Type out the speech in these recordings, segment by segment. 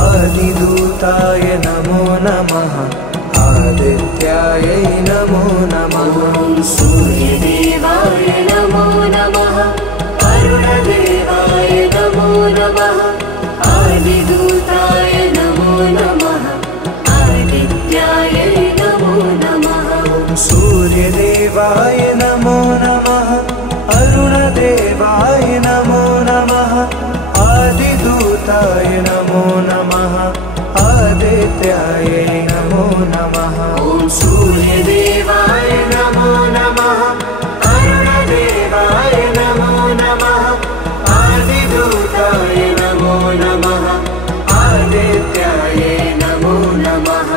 आदिदूताय नमो नमः आदित्याय नमो नमः सूर्यदेवाय नमो नमः अरुणदेवाय नमो नमः आदिदूताय नमो नमः आदित्याय नमो नमः सूर्यदेवाय नमो नमः अरुणदेवाय नमो नमः आदिदूताय नमो नमः आदित्याय नमो नमः सूर्यदेवाय नमो नमः अरुणदेवाय नमो नमः आदिदूताय नमो नमः आदित्याय नमो नमः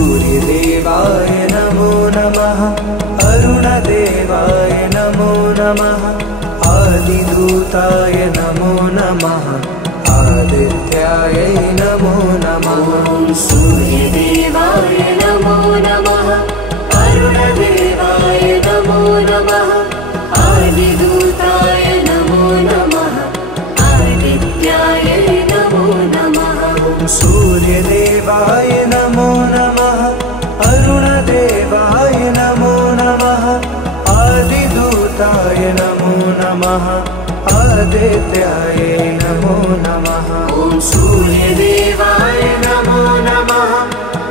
सूर्यदेवाय नमो नमः अरुणदेवाय नमो नमः आदिदूताय नमो नमः आदित्याय नमो नमः सूर्यदेवाय नमो नमः अरुणदेवाय नमो नमः आदिदूताय नमो नमः आदित्याय नमो नमः सूर्यदेवाय नमो नमः अरुणदेवाय नमो नमः आदिदूताय नमो नमः आदित्याय नमो नमः सूर्यदेवाय नमो नमः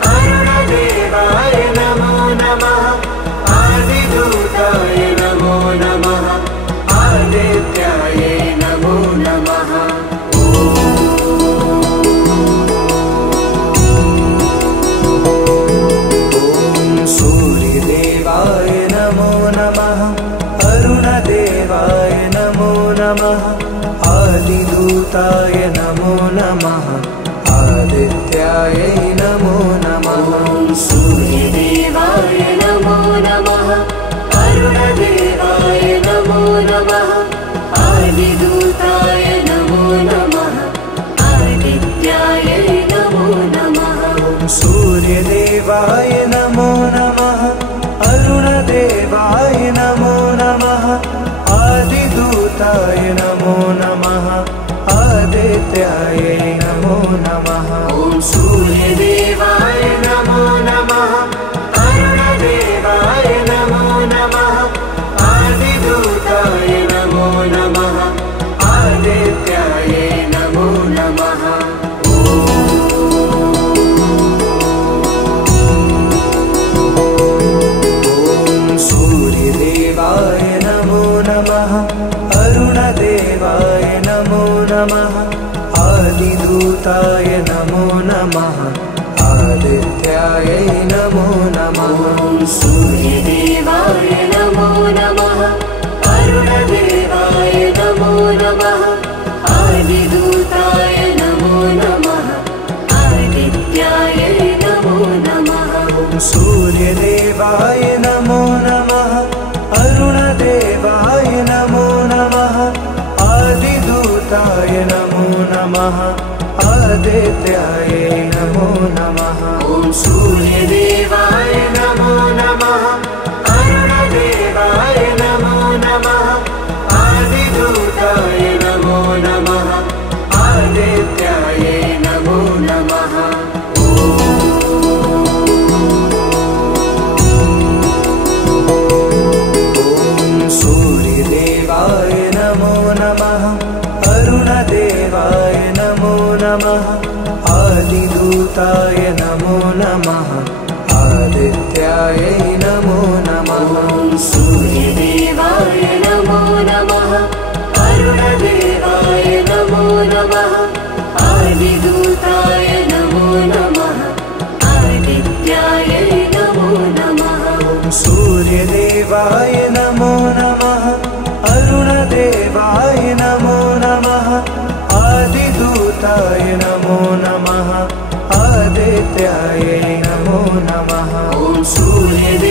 अरुणदेवाय नमो नमः आदिदूताय नमो नमः आदित्याय नमो नमः सूर्यदेवाय नमो नमः अरुणदेवाय नमो नमः आदिदूताय नमो नमः आदित्याय नमो नमः सूर्यदेवाय नमो नमः अरुणदेवाय नमो नमः आदिदूताय नमो नमः आदित्याय नमो नमः सूर्यदेवाय नमो नमः अरुणदेवाय नमो नमः आदिदूताय नमो नमः आदित्याय नमो नमः सूर्यदेवाय नमो नमः अरुणदेवाय नमो नमः आदिदूताय नमो नमः आदित्याय नमो नमः सूर्यदेवाय नमो नमः अरुणदेवाय नमो नमः आदिदूताय नमो नमः आदित्याय नमो नमः सूर्यदेवाय नमो नमः अरुणदेवाय नमो नमः आदिदूताय नमो नमः आदित्याय नमो नमः सूर्यदेवाय नमो नमः अरुणदेवाय नमो नमः आदिदूताय नमो नमः आदित्याय नमो नमः सूर्यदेवाय नमो नमः अरुणदेवाय नमो नमः आदिदूताय नमो नमः आदित्याय नमो नमः सूर्यदेवाय नमो नमः अरुणदेवाय नमो नमः आदिदूताय नमो नमः आदित्याय नमो नमः सूर्यदेवाय नमो नमः अरुणदेवाय नमो नमः आदिदूताय नमो नमः आदित्याय नमो नमः सूर्यदेवाय नमो नमः अरुणदेवाय नमो नमः आदिदूताय नमो नमः आदित्याय नमो नमः सूर्यदेवाय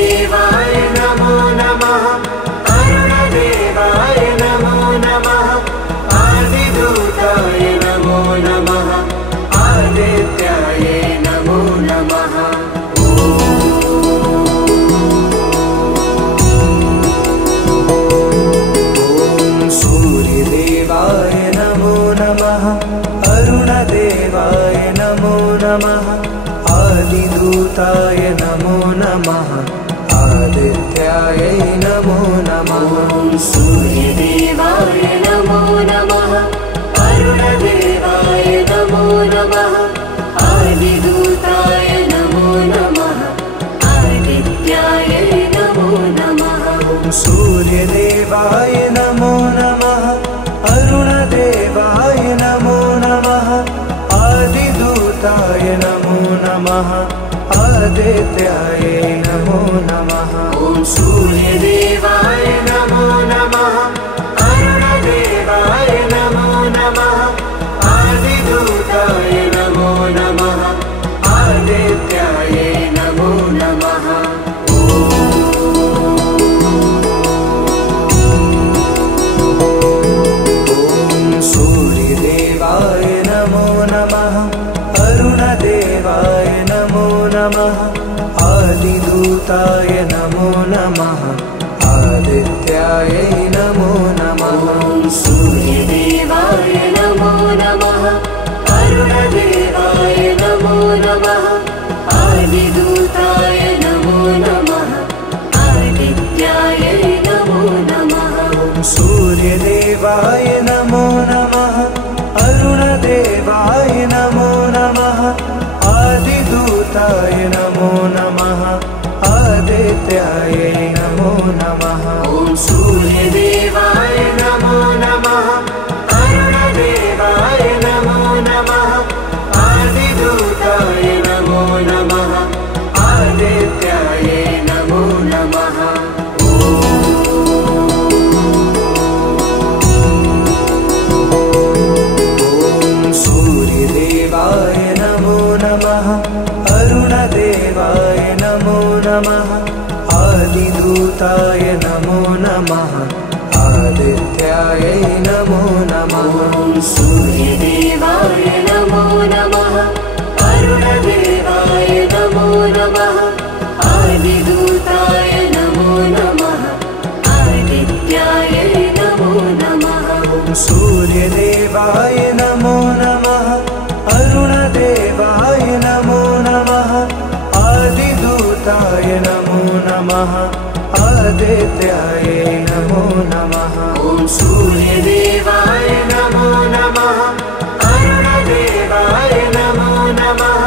नमः आदिदूताय नमो नमः आदित्याय नमो नमः सूर्यदेवाय नमो नमः अरुणदेवाय नमो नमः आदिदूताय नमो नमः आदित्याय नमो नमः सूर्यदेवाय नमो नमः अरुणदेवाय नमो नमः आदिदूताय नमो नमः आदित्याय नमो नमः सूर्यदेवाय नमो नमः अरुणदेवाय नमो नमः आदिदूताय नमो नमः आदित्याय नमो नमः सूर्यदेवाय नमो नमः अरुणदेवाय नमो नमः आदिदूताय नमो नमः आदित्याय नमो नमः सूर्यदेवाय नमो नमः अरुणदेवाय नमो नमः आदिदूताय नमो नमः आदित्याय नमो नमः सूर्यदेवाय नमो नमः अरुणदेवाय नमो नमः आदिदूताय नमो नमः आदित्याय नमो नमः सूर्यदेवाय नमो नमः अरुणदेवाय नमो नमः आदिदूताय नमो नमः आदित्याय नमो नमः सूर्यदेवाय नमो नमः अरुणदेवाय नमो नमः आदिदूताय नमो नमः आदित्याय नमो नमः सूर्यदेवाय नमो नमः अरुणदेवाय नमो नमः आदिदूताय नमो नमः आदित्याय नमो नमः सूर्यदेवाय नमो नमः अरुणदेवाय नमो नमः आदिदूताय नमो नमः आदित्याय नमो नमः सूर्यदेवाय नमो नमः अरुणदेवाय नमो नमः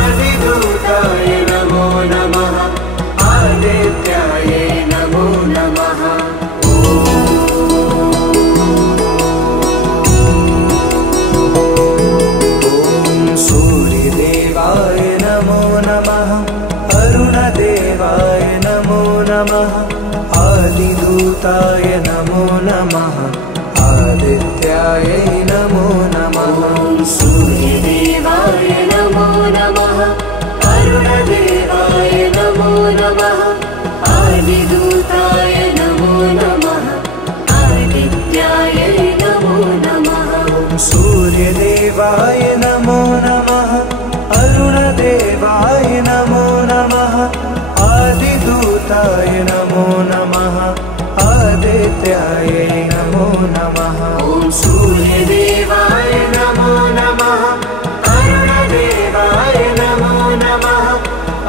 आदिदूताय नमो नमः आदित्याय नमो नमः सूर्यदेवाय नमो नमः अरुणदेवाय नमो नमः आदिदूताय नमो नमः आदित्याय नमो नमः सूर्यदेवाय नमो नमः अरुणदेवाय नमो नमः आदिदूताय नमो नमः आदित्याय नमो नमः सूर्यदेवाय नमो नमः अरुणदेवाय नमो नमः आदिदूताय नमो नमः आदित्याय नमो नमः सूर्यदेवाय नमो नमः अरुणदेवाय नमो नमः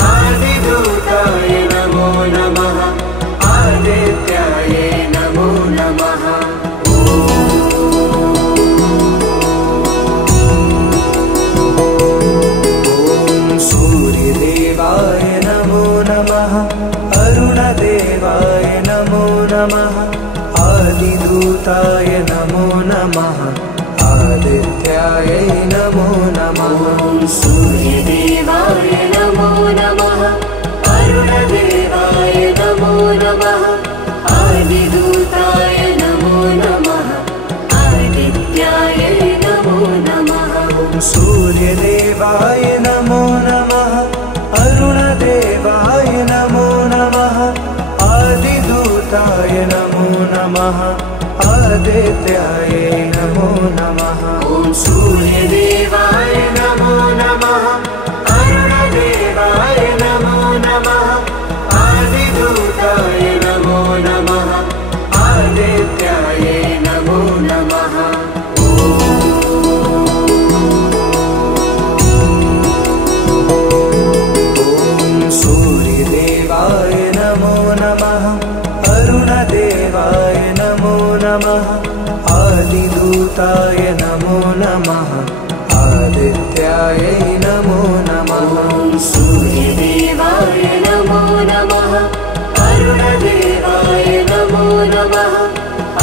आदिदूताय नमो नमः आदित्याय नमो नमः सूर्यदेवाय नमो नमः अरुणदेवाय नमो नमः आदिदूताय नमो नमः आदित्याय नमो नमः सूर्यदेवाय नमो नमः अरुणदेवाय नमो नमः आदिदूताय नमो नमः आदित्याय नमो नमः सूर्यदेवाय नमो नमः अरुणदेवाय नमो नमः आदिदूताय नमो नमः आदित्याय नमो नमः सूर्यदेवाय नमो नमः अरुणदेवाय नमो नमः आदिदूताय नमो नमः आदित्याय नमो नमः नमः आदिदूताय नमो नमः आदित्याय नमो नमः सूर्यदेवाय नमो नमः अरुणदेवाय नमो नमः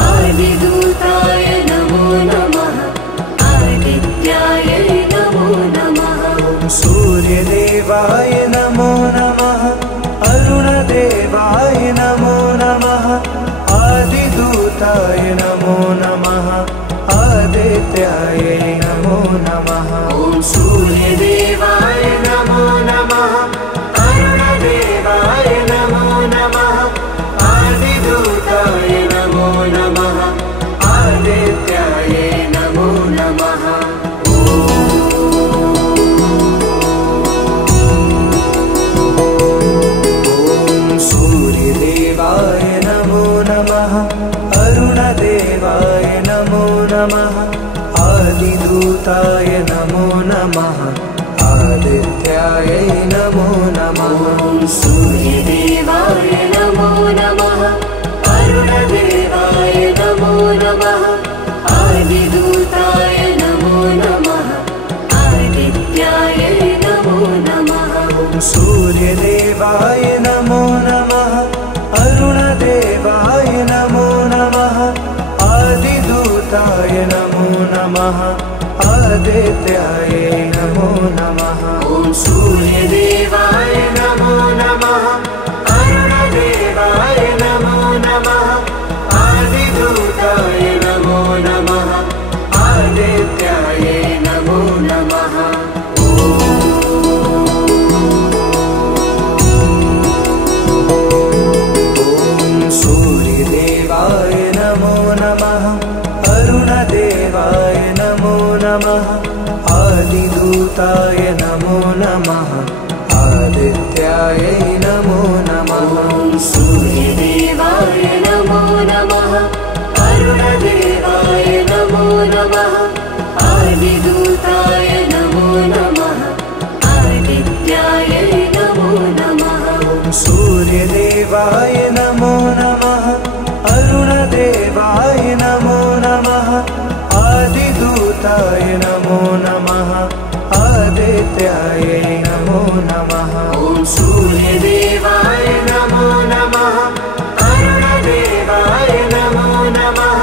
आदिदूताय नमो नमः आदित्याय नमो नमः सूर्यदेवाय नमो नमः अरुणदेवाय नमो नमः आदिदूताय नमो नमः आदित्याय नमो नमः सूर्यदेवाय नमो नमः अरुणदेवाय नमो नमः आदिदूताय नमो नमः आदित्याय नमो नमः सूर्यदेवाय नमो नमः अरुणदेवाय नमो नमः आदिदूताय नमो नमः आदित्याय नमो नमः सूर्यदेवाय नमो नमः अरुणदेवाय नमो नमः आदिदूताय नमो नमः आदित्याय नमो नमः सूर्यदेवाय नमो नमः अरुणदेवाय नमो नमः आदिदूताय नमो नमः आदित्याय नमो नमः सूर्यदेवाय नमो नमः अरुणदेवाय नमो नमः आदिदूताय नमो नमः आदित्याय नमो नमः सूर्यदेवाय नमो नमः अरुणदेवाय नमो नमः आदिदूताय नमो नमः आदित्याय नमो नमः सूर्यदेवाय नमो नमः अरुणदेवाय नमो नमः आदिदूताय नमो नमः आदित्याय नमो नमः सूर्यदेवाय नमो नमः अरुणदेवाय नमो नमः आदिदूताय नमो नमः आदित्याय नमो नमः सूर्यदेवाय नमो नमः अरुणदेवाय नमो नमः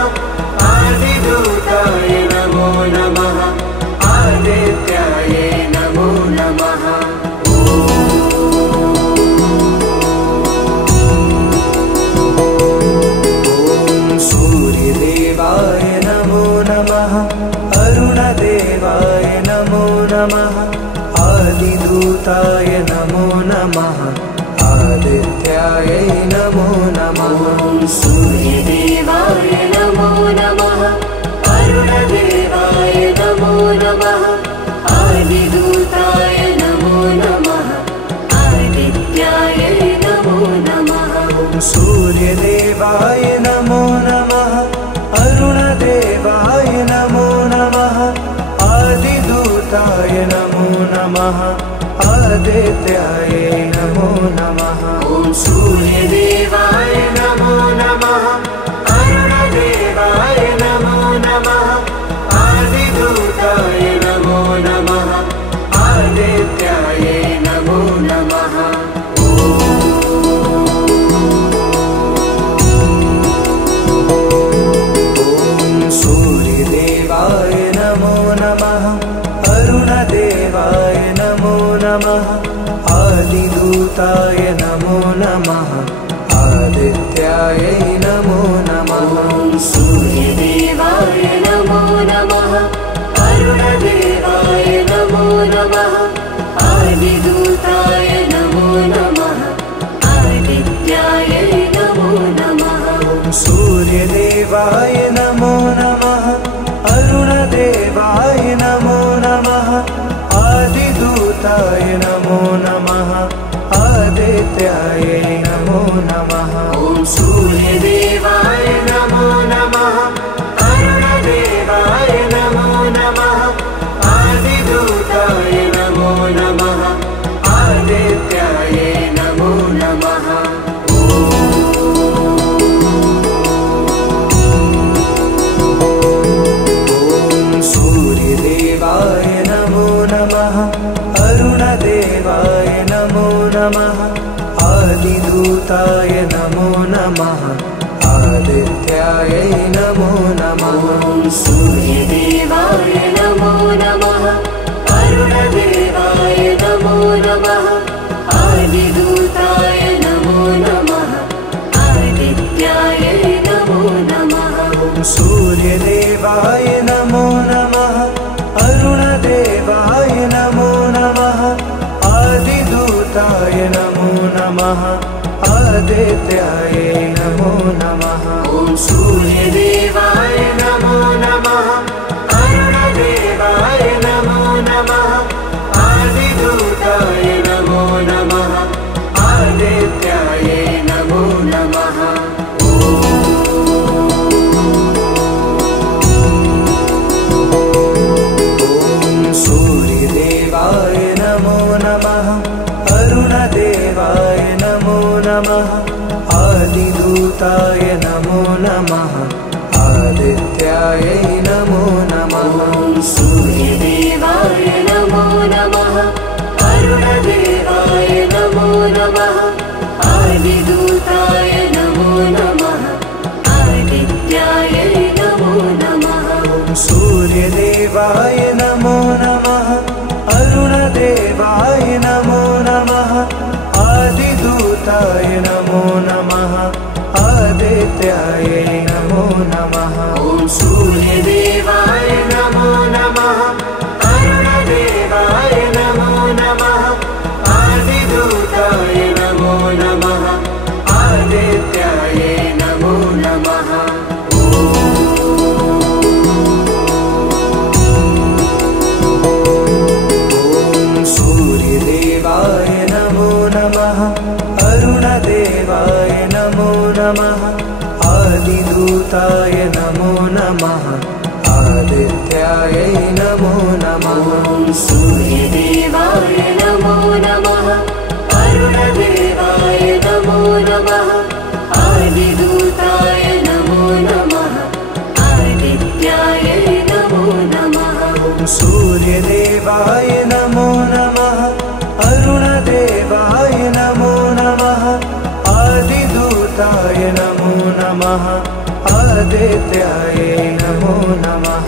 आदिदूताय नमो नमः आदित्याय नमो नमः सूर्यदेवाय नमो नमः अरुणदेवाय नमो नमः आदिदूताय नमो नमः आदित्याय नमो नमः सूर्यदेवाय नमो नमः अरुणदेवाय नमो नमः आदिदूताय नमो नमः आदित्याय नमो नमः सूर्यदेवाय नमो नमः अरुणदेवाय नमो नमः आदिदूताय नमो नमः आदित्याय नमो नमः सूर्यदेवाय नमो नमः अरुणदेवाय नमो नमः आदिदूताय नमो नमः आदित्याय नमो नमः सूर्यदेवाय नमो नमः अरुणदेवाय नमो नमः आदिदूताय नमो नमः आदित्याय नमो नमः सूर्यदेवाय नमो नमः अरुणदेवाय नमो नमः आदिदूताय नमो नमः आदित्याय नमो नमः सूर्यदेवाय नमो नमः अरुणदेवाय नमो नमः आदिदूताय नमो नमः आदित्याय नमो नमः सूर्यदेवाय नमो नमः अरुणदेवाय नमो नमः आदिदूताय नमो नमः आदित्याय नमो नमः नमः आदिदूताय नमो नमः आदित्यायै नमो नमः सूर्यदेवाय नमो नमः अरुणदेवाय नमो नमः आदिदूताय नमो नमः आदित्याय नमो नमः सूर्यदेवाय नमो नमः अरुणदेवाय नमो नमः आदिदूताय नमो नमः आदित्याय नमो नमः सूर्यदेवाय नमो नमः अरुणदेवाय नमो नमः आदिदूताय नमो नमः आदित्याय नमो नमः सूर्यदेवाय नमो नमः अरुणदेवाय नमो नमः आदिदूताय नमो नमः आदित्याय नमो नमः सूर्यदेवाय नमो नमः अरुणदेवाय नमो नमः आदिदूताय नमो नमः आदित्याय नमो नमः सूर्यदेवाय नमो नमः अरुणदेवाय नमो नमः आदिदूताय नमो नमः आदित्याय नमो नमः सूर्यदेवाय नमो नमः अरुणदेवाय नमो नमः आदिदूताय नमो नमः आदित्याय नमो नमः सूर्यदेवाय नमो नमः अरुणदेवाय नमो नमः आदिदूताय नमो नमः आदित्याय नमो नमः सूर्यदेवाय नमो नमः अरुणदेवाय नमो नमः आदिदूताय नमो नमः आदित्याय नमो नमः सूर्यदेवाय नमो नमः अरुणदेवाय नमो नमः आदिदूताय नमो नमः आदित्याय नमो नमः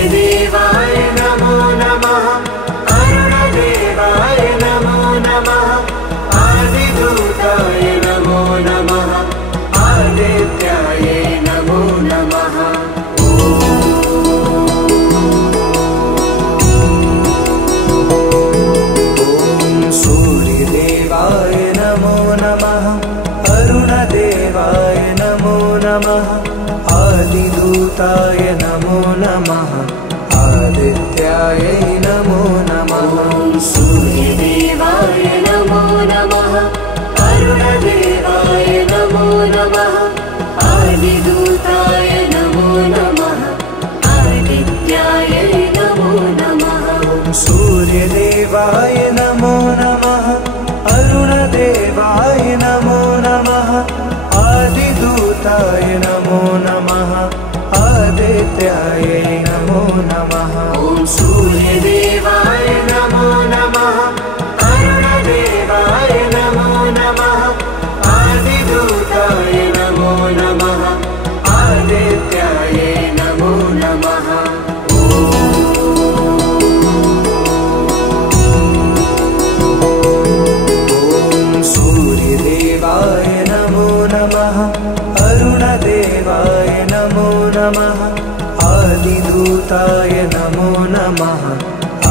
सूर्यदेवाय नमो नमः अरुणदेवाय नमो नमः आदिदूताय नमो नमः आदित्याय नमो नमः सूर्यदेवाय नमो नमः अरुणदेवाय नमो नमः आदिदूताय नमो नमः आदित्याय नमो नमः सूर्यदेवाय नमो नमः अरुणदेवाय नमो नमः आदिदूताय नमो नमः आदित्याय नमो नमः सूर्यदेवाय नमो नमः अरुणदेवाय नमो नमः आदिदूताय नमो नमः आदित्याय नमो नमः सूर्यदेवाय नमो नमः अरुणदेवाय नमो नमः आदिदूताय नमो नमः आदित्याय नमो नमः सूर्यदेवाय नमो नमः अरुणदेवाय नमो नमः आदिदूताय नमो नमः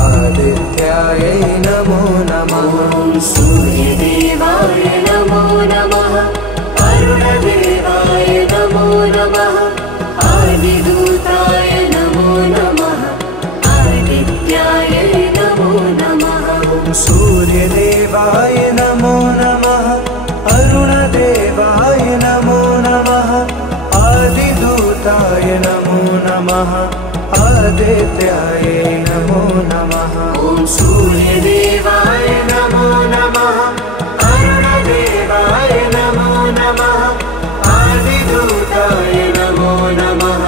आदित्याय नमो नमः सूर्यदेवाय नमो नमः अरुणदेवाय नमो नमः आदिदूताय नमो नमः आदित्याय नमो नमः सूर्यदेवाय नमो नमः अरुणदेवाय नमो नमः आदिदूताय नमो नमः आदित्याय नमो नमः सूर्यदेवाय नमो नमः अरुणदेवाय नमो नमः आदिदूताय नमो नमः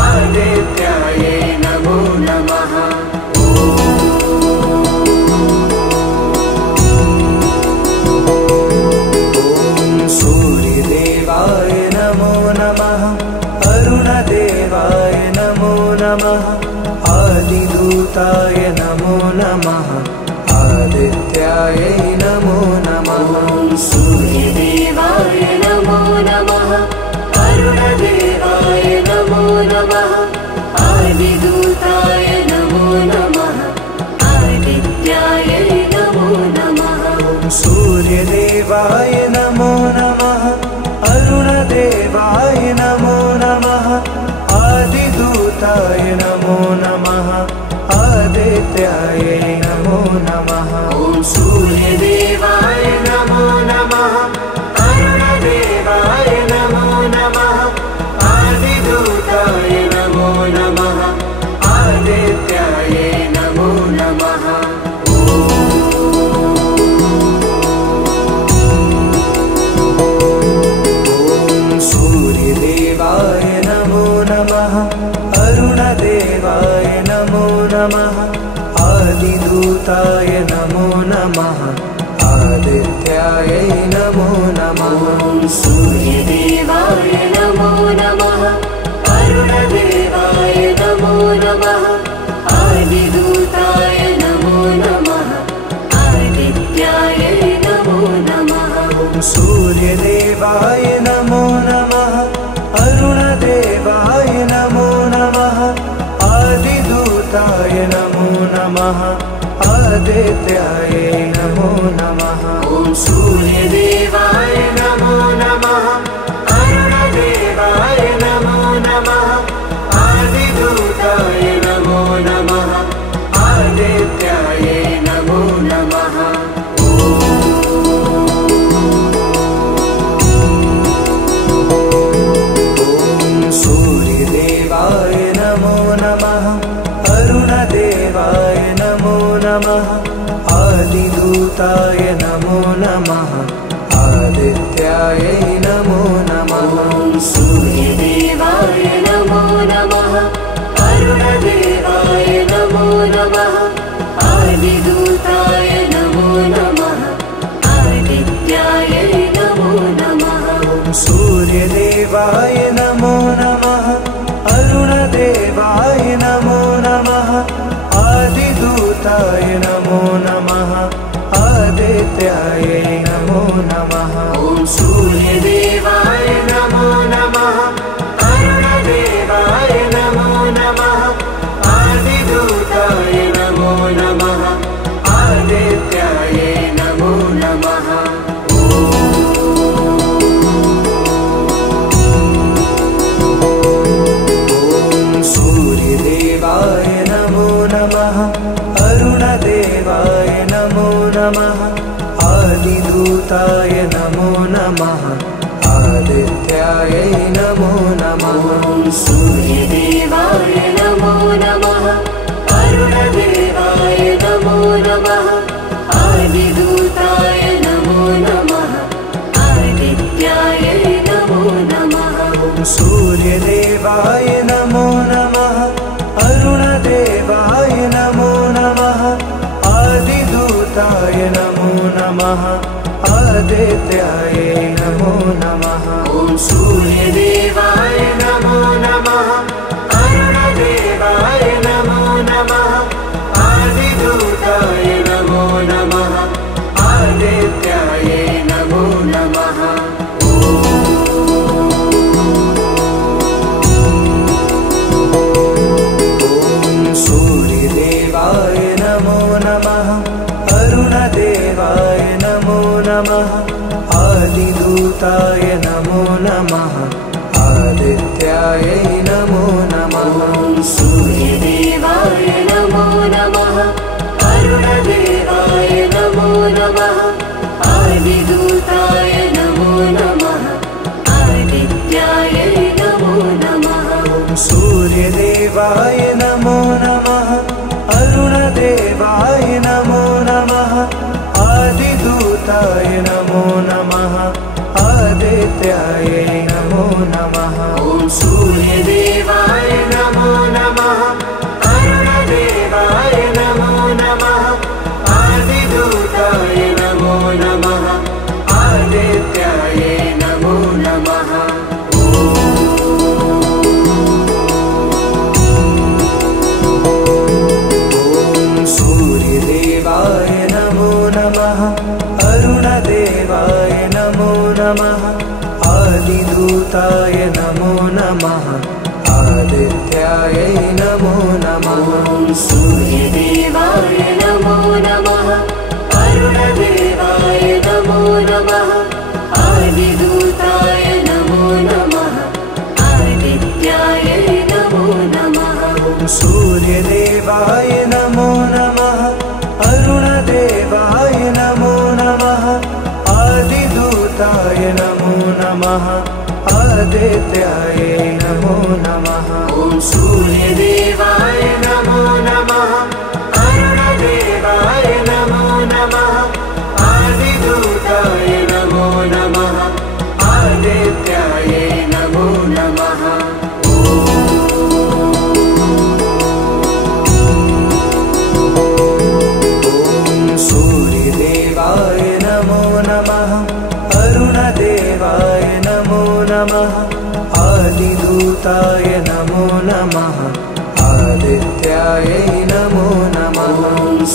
आदित्याय नमो नमः नमः आदिदूताय नमो नमः आदित्याय नमो नमः सूर्यदेवाय नमो नमः अरुणदेवाय नमो नमः आदिदूताय नमो नमः आदित्याय नमो नमः सूर्यदेवाय नमो नमः अरुणदेवाय नमो नमः आदिदूताय नमो नमः आदित्याय नमो नमः सूर्यदेवाय नमो नमः अरुणदेवाय नमो नमः आदिदूताय नमो नमः आदित्याय नमो नमः सूर्यदेवाय नमो नमः अरुणदेवाय नमो नमः आदिदूताय नमो नमः आदित्याय नमो नमः सूर्यदेवाय नमो नमः अरुणदेवाय नमो नमः आदिदूताय नमो नमः आदित्याय नमो नमः सूर्यदेवाय नमो नमः अरुणदेवाय नमो नमः आदिदूताय नमो नमः आदित्याय नमो नमः सूर्यदेवाय नमो नमः अरुणदेवाय नमो नमः आदिदूताय नमो नमः आदित्याय नमो नमः सूर्यदेवाय नमो नमः अरुणदेवाय नमो नमः आदिदूताय नमो नमः आदित्याय नमो नमः सूर्यदेवाय नमो नमः अरुणदेवाय नमो नमः आदिदूताय नमो नमः आदित्याय नमो नमः सूर्यदेवाय नमो नमः अरुणदेवाय नमो नमः आदिदूताय नमो नमः आदित्याय नमो नमः सूर्यदेवाय नमो नमः अरुणदेवाय नमो नमः आदिदूताय नमो नमः आदित्याय नमो नमः सूर्यदेवाय नमो नमः अरुणदेवाय नमो नमः आदिदूताय नमो नमः आदित्याय नमो नमः सूर्यदेवाय नमो नमः अरुणदेवाय नमो नमः आदिदूताय नमो नमः आदित्याय नमो नमः सूर्यदेवाय नमो नमः अरुणदेवाय नमो नमः आदिदूताय नमो नमः आदित्याय नमो नमः सूर्यदेवाय नमो नमः अरुणदेवाय नमो नमः आदिदूताय नमो नमः आदित्याय नमो नमः सूर्यदेवाय नमो नमः अरुणदेवाय नमो नमः आदिदूताय नमो नमः आदित्याय नमो नमः सूर्यदेवाय नमो नमः अरुणदेवाय नमो नमः आदिदूताय नमो नमः आदित्याय नमो नमः सूर्यदेवाय नमो नमः अरुणदेवाय नमो नमः आदिदूताय नमो नमः आदित्याय नमो नमः सूर्यदेवाय नमो नमः अरुणदेवाय नमो नमः आदिदूताय नमो नमः आदित्याय नमो नमः नमः आदिदूताय नमो नमः आदित्याय नमो नमः सूर्यदेवाय नमो नमः अरुणदेवाय नमो नमः आदिदूताय नमो नमः आदित्याय नमो नमः सूर्यदेवाय नमो नमः अरुणदेवाय नमो नमः आदिदूताय नमो नमः आदित्याय नमो नमः सूर्यदेवाय नमो नमः अरुणदेवाय नमो नमः आदिदूताय नमो नमः आदित्याय नमो नमः सूर्यदेवाय नमो नमः अरुणदेवाय नमो नमः आदिदूताय नमो नमः आदित्याय नमो नमः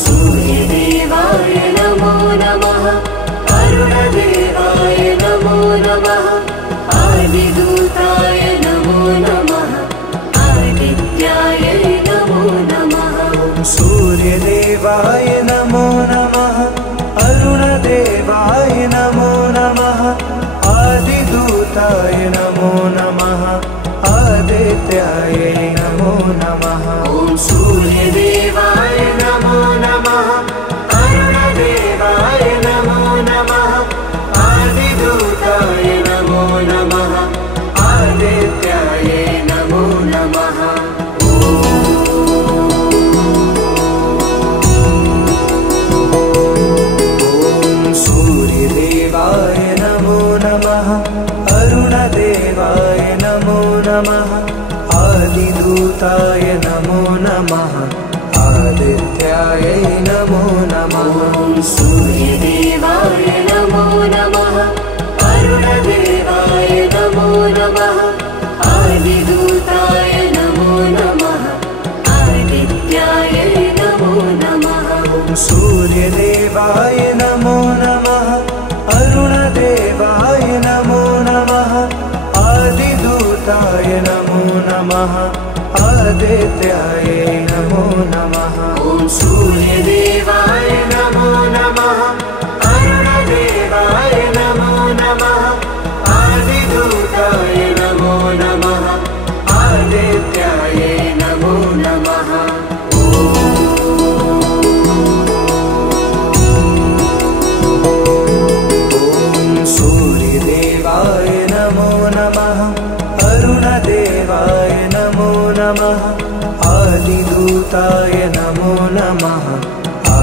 सूर्यदेवाय नमो नमः अरुणदेवाय नमो नमः आदिदूताय नमो नमः आदित्याय नमो नमः सूर्यदेवाय नमो नमः अरुणदेवाय नमो नमः आदिदूताय नमो नमः आदित्याय नमो नमः सूर्यदेवाय नमो नमः अरुणदेवाय नमो नमः आदिदूताय नमो नमः आदित्याय नमो नमः सूर्यदेवाय नमो नमः अरुणदेवाय नमो नमः आदिदूताय नमो नमः आदित्याय नमो नमः सूर्यदेवाय नमो नमः अरुणदेवाय नमो नमः आदिदूताय नमो नमः आदित्याय नमो नमः सूर्यदेवाय नमो नमः अरुणदेवाय नमो नमः आदिदूताय नमो नमः आदित्याय नमो नमः सूर्यदेवाय नमो नमः अरुणदेवाय नमो नमः आदिदूताय नमो नमः आदित्याय नमो नमः सूर्यदेवाय नमो नमः अरुणदेवाय नमो नमः आदिदूताय नमो नमः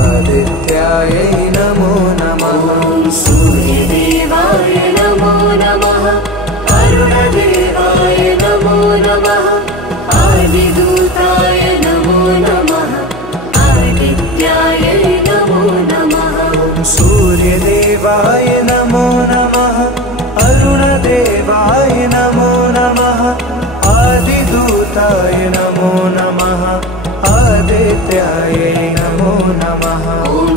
आदित्याय नमो नमः सूर्यदेवाय नमो नमः अरुणदेवाय नमो नमः आदिदूताय नमो नमः आदित्याय नमो नमः सूर्यदेवाय नमो नमः अरुणदेवाय नमो नमः आदिदूताय नमो नमः आदित्याय नमो नमः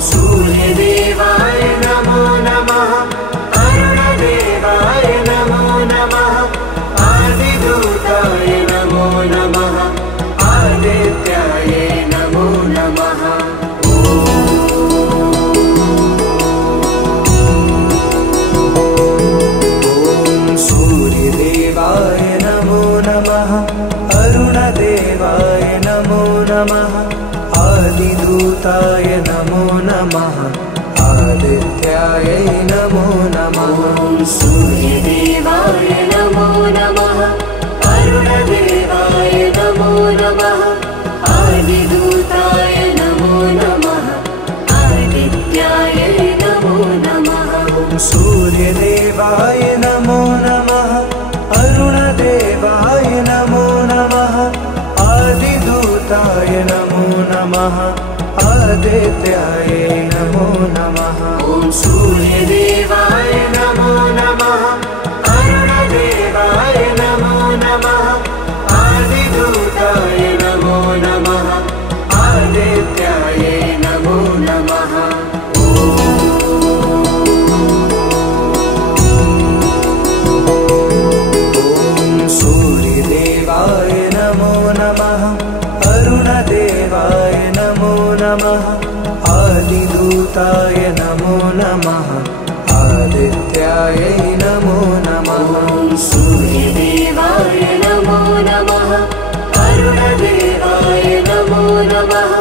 सूर्यदेवाय नमो नमः अरुणदेवाय नमो नमः आदिदूताय नमो नमः आदित्याय नमो नमः सूर्यदेवाय नमो नमः अरुणदेवाय नमो नमः आदिदूताय नमो नमः आदित्याय नमो नमः सूर्यदेवाय नमो नमः अरुणदेवाय नमो नमः आदिदूताय नमो नमः आदित्याय नमो नमः सूर्यदेवाय नमो नमः अरुणदेवाय नमो नमः आदिदूताय नमो नमः आदित्याय नमो नमः सूर्यदेवाय नमो नमः अरुणदेवाय नमो नमः आदिदूताय नमो नमः आदित्याय नमो नमः आदिदूताय नमो नमः आदित्याय नमो नमः सूर्यदेवाय नमो नमः अरुणदेवाय नमो नमः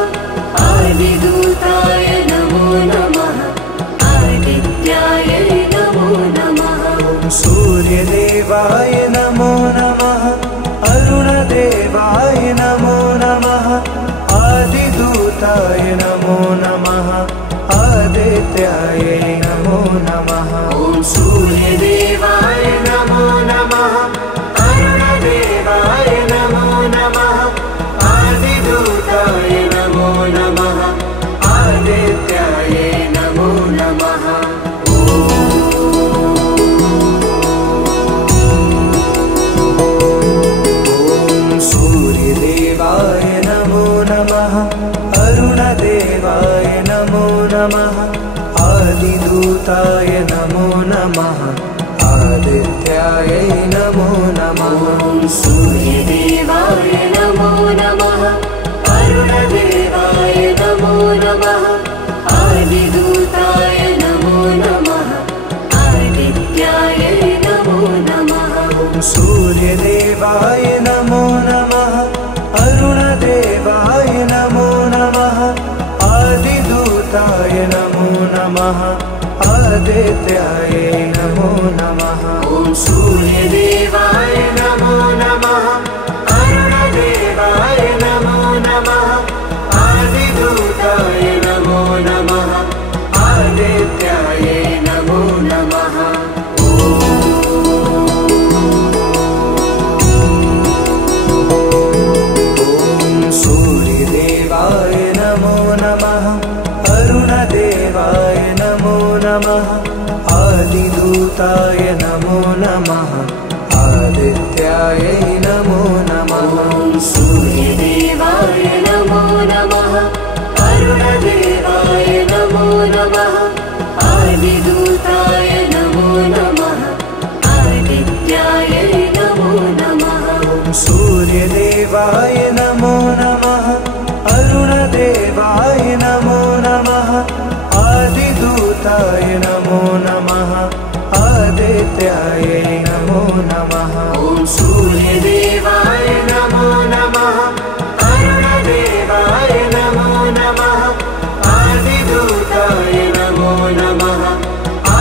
आदिदूताय नमो नमः आदित्याय नमो नमः सूर्यदेवाय नमो नमः अरुणदेवाय नमो नमः आदिदूताय नमो नमः आदित्याय नमो नमः सूर्यदेवाय नमो नमः अरुणदेवाय नमो नमः आदिदूताय नमो नमः आदित्याय नमो नमः सूर्यदेवाय नमो नमः अरुणदेवाय नमो नमः आदिदूताय नमो नमः आदित्याय नमो नमः सूर्यदेवाय नमो नमः अरुणदेवाय नमो नमः आदिदूताय नमो नमः आदित्याय नमो नमः सूर्यदेवाय नमो नमः अरुणदेवाय नमो नमः आदिदूताय नमो नमः आदित्याय नमो नमः सूर्यदेवाय नमो नमः अरुणदेवाय नमो नमः आदिदूताय नमो नमः आदित्याय नमो नमः सूर्यदेवाय नमो नमः अरुणदेवाय नमो नमः आदिदूताय नमो नमः आदित्याय नमो नमः सूर्यदेवाय नमो नमः अरुणदेवाय नमो नमः आदिदूताय नमो नमः आदित्याय नमो नमः सूर्यदेवाय नमो नमः अरुणदेवाय नमो नमः आदिदूताय नमो नमः आदित्याय नमो नमः सूर्यदेवाय नमो नमः अरुणदेवाय नमो नमः आदिदूताय नमो नमः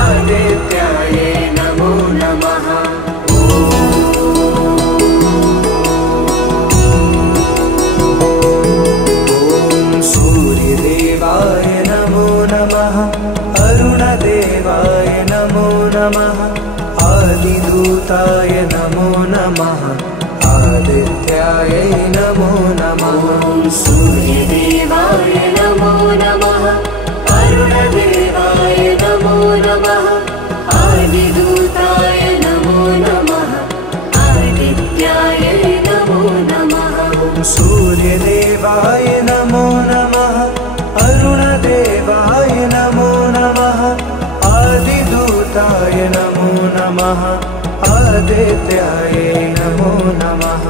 आदित्याय नमो नमः सूर्यदेवाय नमो नमः अरुणदेवाय नमो नमः आदिदूताय नमो नमः आदित्याय नमो नमः सूर्यदेवाय नमो नमः अरुणदेवाय नमो नमः आदिदूताय नमो नमः आदित्याय नमो नमः सूर्यदेवाय नमो नमः अरुणदेवाय नमो नमः आदिदूताय नमो नमः आदित्याय नमो नमः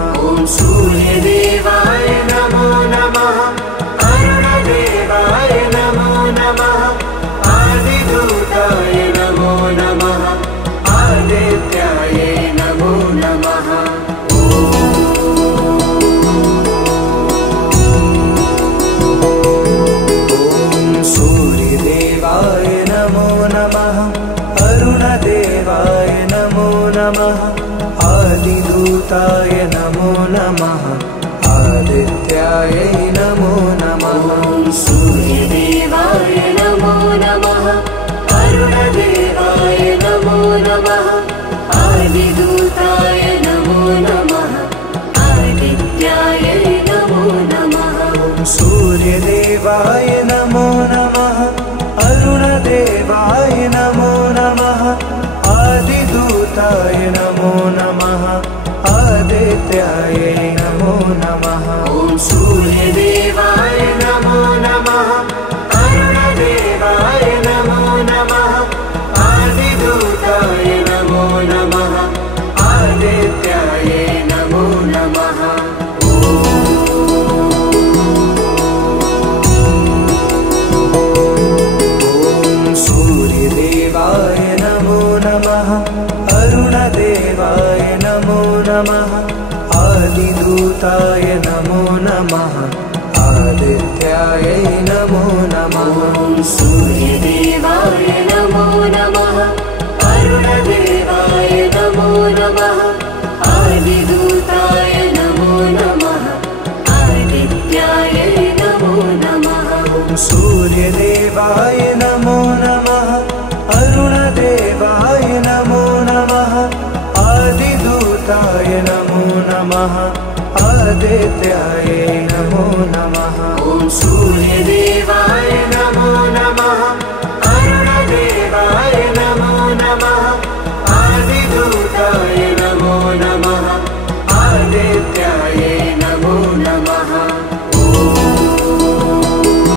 सूर्यदेवाय नमो नमः अरुणदेवाय नमो नमः आदिदूताय नमो नमः आदित्याय नमो नमः सूर्यदेवाय नमो नमः अरुणदेवाय नमो नमः आदिदूताय नमो नमः आदित्याय नमो नमः सूर्यदेवाय नमो नमः अरुणदेवाय नमो नमः आदिदूताय नमो नमः आदित्याय नमो नमः सूर्यदेवाय नमो नमः अरुणदेवाय नमो नमः आदिदूताय नमो नमः आदित्याय नमो नमः सूर्यदेवाय नमो नमः अरुणदेवाय नमो नमः आदिदूताय नमो नमः आदित्याय नमो नमः नमः आदिदूताय नमो नमः आदित्याय नमो नमः सूर्यदेवाय नमो नमः अरुणदेवाय नमो नमः आदिदूताय नमो नमः आदित्याय नमो नमः सूर्यदेवाय नमो नमः अरुणदेवाय नमो नमः आदिदूताय नमो नमः आदित्याय नमो नमः सूर्यदेवाय नमो नमः अरुणदेवाय नमो नमः आदिदूताय नमो नमः आदित्याय